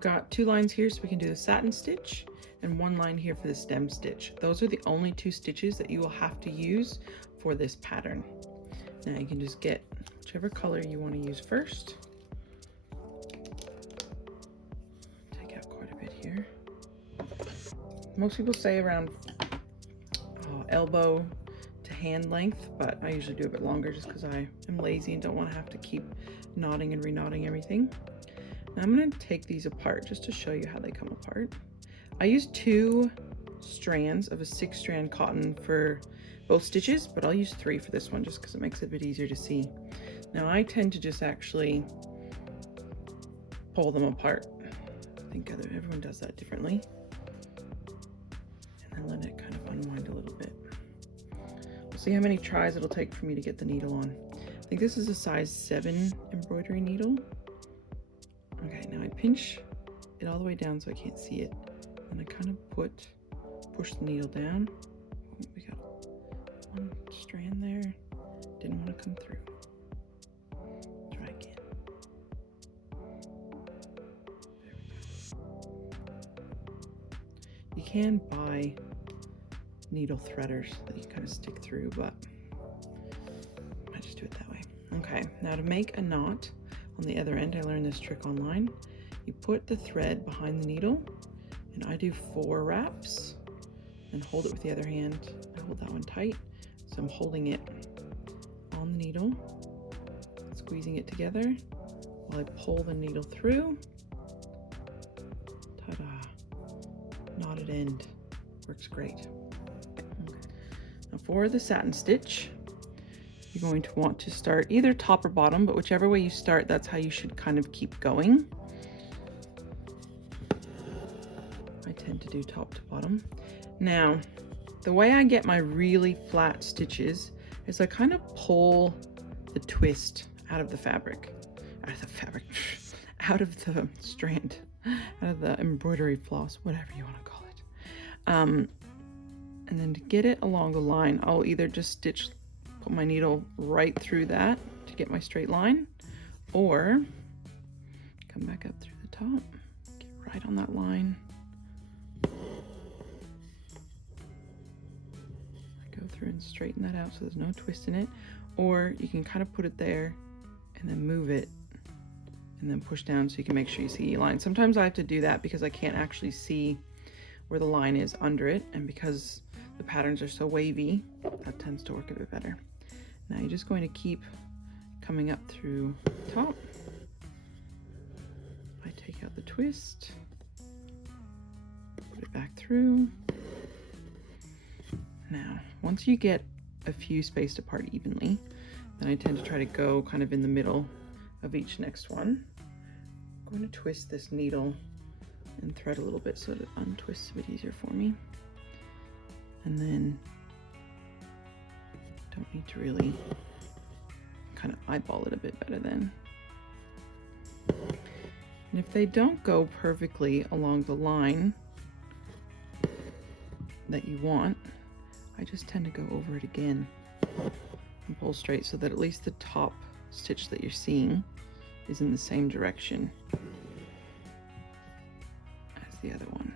I've got 2 lines here so we can do the satin stitch and 1 line here for the stem stitch. Those are the only 2 stitches that you will have to use for this pattern. Now you can just get whichever color you want to use first. Take out quite a bit here. Most people say around elbow to hand length, but I usually do a bit longer just because I am lazy and don't want to have to keep knotting and re-knotting everything. Now I'm going to take these apart just to show you how they come apart. I use 2 strands of a 6-strand cotton for both stitches, but I'll use 3 for this one just because it makes it a bit easier to see. Now I tend to just actually pull them apart. I think everyone does that differently. And then let it kind of unwind a little bit. We'll see how many tries it'll take for me to get the needle on. I think this is a size 7 embroidery needle. Okay, now I pinch it all the way down so I can't see it. And I kind of push the needle down. Oh, we got 1 strand there. Didn't want to come through. Try again. There we go. You can buy needle threaders that you kind of stick through, but I just do it that way. Okay, now to make a knot on the other end, I learned this trick online. You put the thread behind the needle, and I do 4 wraps and hold it with the other hand. I hold that one tight, so I'm holding it on the needle, squeezing it together while I pull the needle through. Ta-da! Knotted end. Works great. Okay. Now for the satin stitch, you're going to want to start either top or bottom, but whichever way you start, that's how you should kind of keep going. I tend to do top to bottom. Now, the way I get my really flat stitches is I kind of pull the twist out of the fabric, out of the strand, out of the embroidery floss, whatever you want to call it. And then to get it along the line, I'll either just put my needle right through that to get my straight line, or come back up through the top, get right on that line. Go through and straighten that out so there's no twist in it, or you can kind of put it there and then move it and then push down so you can make sure you see your line. Sometimes I have to do that because I can't actually see where the line is under it, and because the patterns are so wavy, that tends to work a bit better. Now you're just going to keep coming up through the top. I take out the twist, put it back through. Now, once you get a few spaced apart evenly, then I tend to try to go kind of in the middle of each next one. I'm going to twist this needle and thread a little bit so that it untwists a bit easier for me. And then don't need to really kind of eyeball it a bit better then. And if they don't go perfectly along the line that you want, I just tend to go over it again and pull straight so that at least the top stitch that you're seeing is in the same direction as the other one.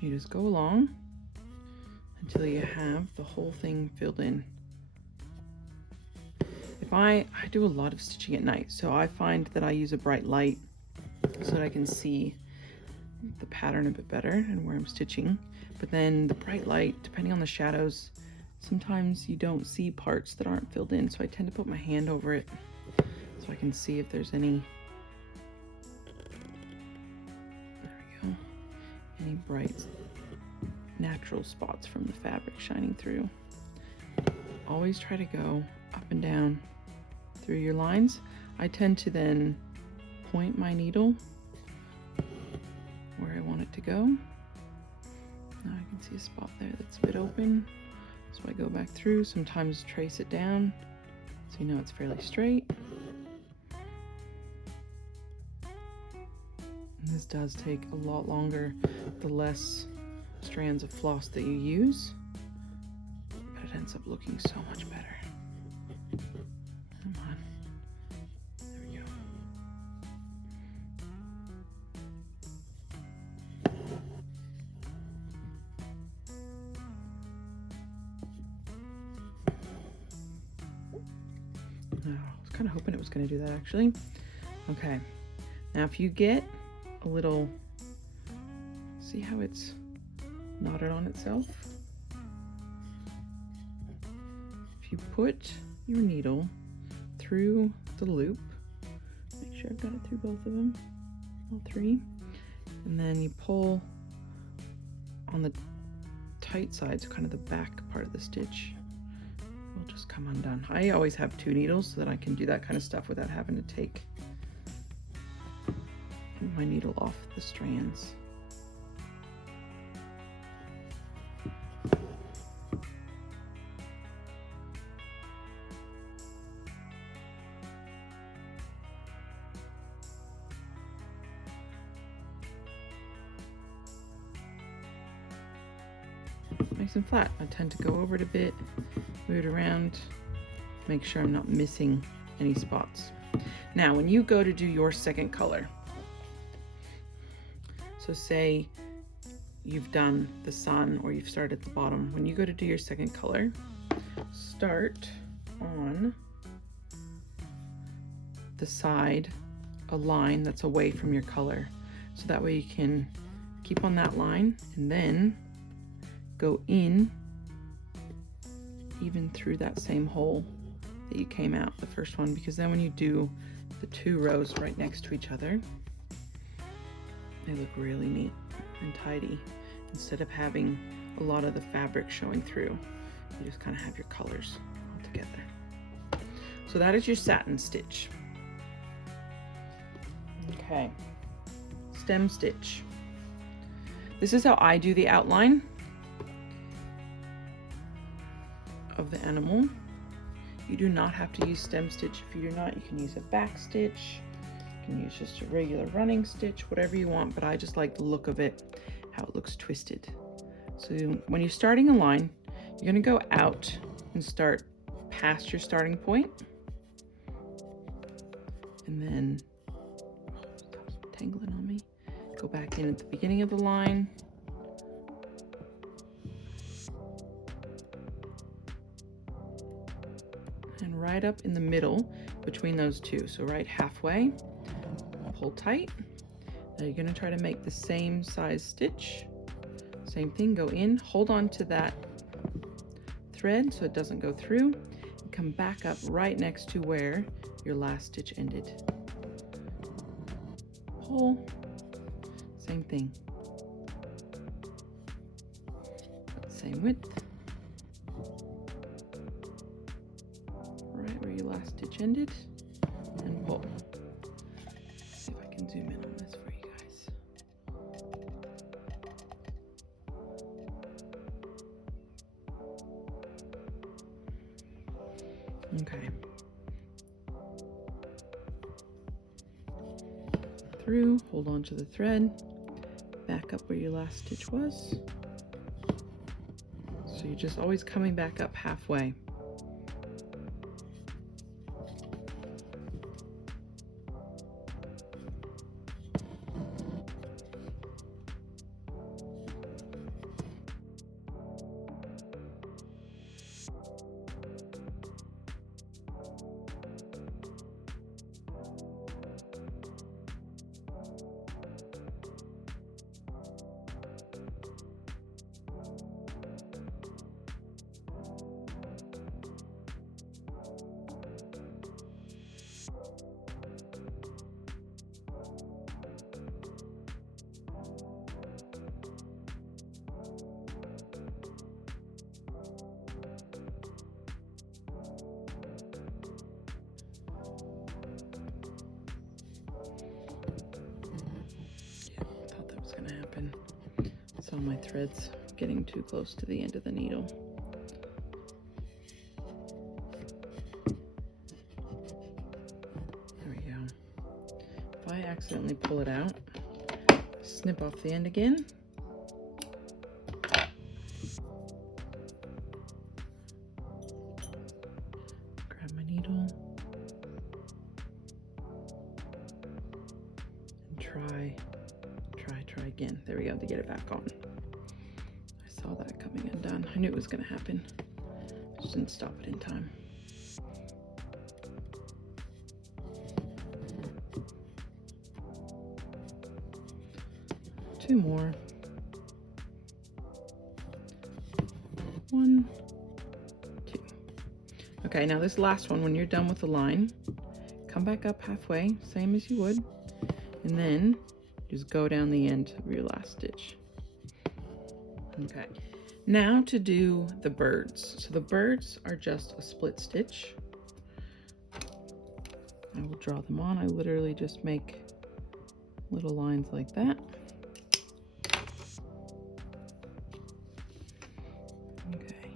You just go along until you have the whole thing filled in. If I do a lot of stitching at night, so I find that I use a bright light so that I can see the pattern a bit better and where I'm stitching. But then the bright light, depending on the shadows, sometimes you don't see parts that aren't filled in, so I tend to put my hand over it so I can see if there's any, there we go, any bright natural spots from the fabric shining through. Always try to go up and down through your lines. I tend to then point my needle where I want it to go. Now I can see a spot there that's a bit open, so I go back through, sometimes trace it down so you know it's fairly straight. And this does take a lot longer the less strands of floss that you use, but it ends up looking so much better. Come on. There we go. Oh, I was kind of hoping it was going to do that actually. Okay. Now if you get a little, see how it's knotted on itself? If you put your needle through the loop, make sure I've got it through both of them, all three, and then you pull on the tight side, so kind of the back part of the stitch will just come undone. I always have 2 needles so that I can do that kind of stuff without having to take my needle off the strands. Nice and flat. I tend to go over it a bit, move it around, make sure I'm not missing any spots. Now, when you go to do your second color, so say you've done the sun or you've started at the bottom, when you go to do your second color, start on the side, a line that's away from your color. So that way you can keep on that line and then go in even through that same hole that you came out the first one, because then when you do the 2 rows right next to each other, they look really neat and tidy. Instead of having a lot of the fabric showing through, you just kind of have your colors all together. So that is your satin stitch. Okay, stem stitch. This is how I do the outline of the animal. You do not have to use stem stitch. If you do not, you can use a back stitch. You can use just a regular running stitch, whatever you want, but I just like the look of it, how it looks twisted. So when you're starting a line, you're gonna go out and start past your starting point. And then, stop tangling on me. Go back in at the beginning of the line. And right up in the middle between those 2. So right halfway, pull tight. Now you're gonna try to make the same size stitch. Same thing, go in, hold on to that thread so it doesn't go through, and come back up right next to where your last stitch ended. Pull, same thing. Same width. Right where your last stitch ended, and pull. Let's see if I can zoom in on this for you guys. Okay. Through, hold on to the thread, back up where your last stitch was. So you're just always coming back up halfway. Saw my threads getting too close to the end of the needle. There we go. If I accidentally pull it out, snip off the end again. again. There we go, to get it back on. I saw that coming undone. I knew it was gonna happen. Just didn't stop it in time. Two more. 1, 2. Okay, now this last one, when you're done with the line, come back up halfway, same as you would, and then just go down the end of your last stitch. Okay, now to do the birds. So the birds are just a split stitch. I will draw them on. I literally just make little lines like that. Okay.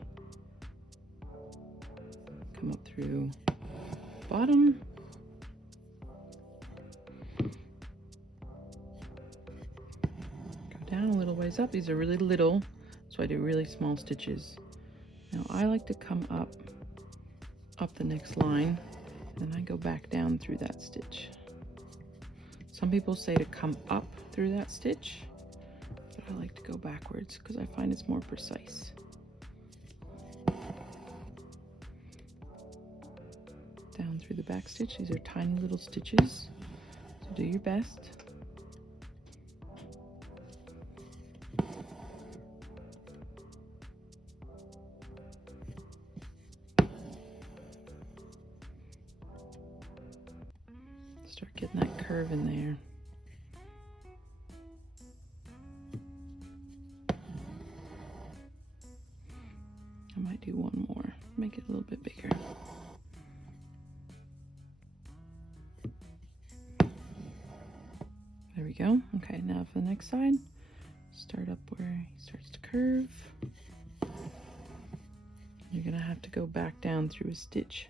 Come up through bottom. Go down a little ways up. These are really little, so I do really small stitches. Now I like to come up the next line, and I go back down through that stitch. Some people say to come up through that stitch, but I like to go backwards because I find it's more precise. Down through the back stitch. These are tiny little stitches, so do your best. Start getting that curve in there. I might do one more, make it a little bit bigger. There we go. Okay, now for the next side, start up where he starts to curve. You're gonna have to go back down through a stitch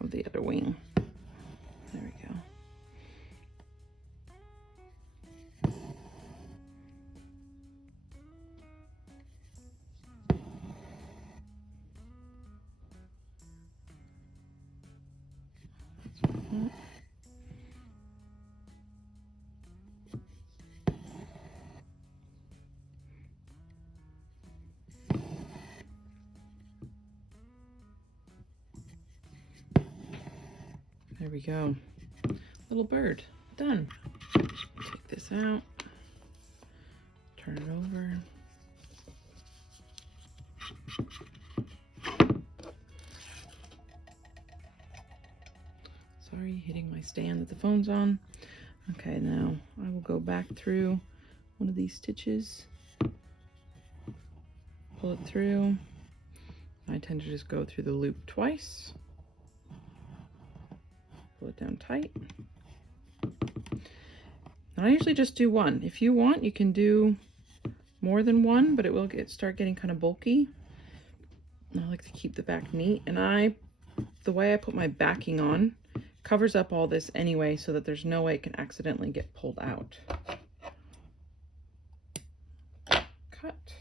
of the other wing. There we go. There we go. Little bird, done. Take this out, turn it over. Sorry, hitting my stand that the phone's on. Okay, now I will go back through one of these stitches, pull it through. I tend to just go through the loop twice. Pull it down tight. And I usually just do one. If you want, you can do more than one, but it will start getting kind of bulky. And I like to keep the back neat. And the way I put my backing on covers up all this anyway, so that there's no way it can accidentally get pulled out. Cut.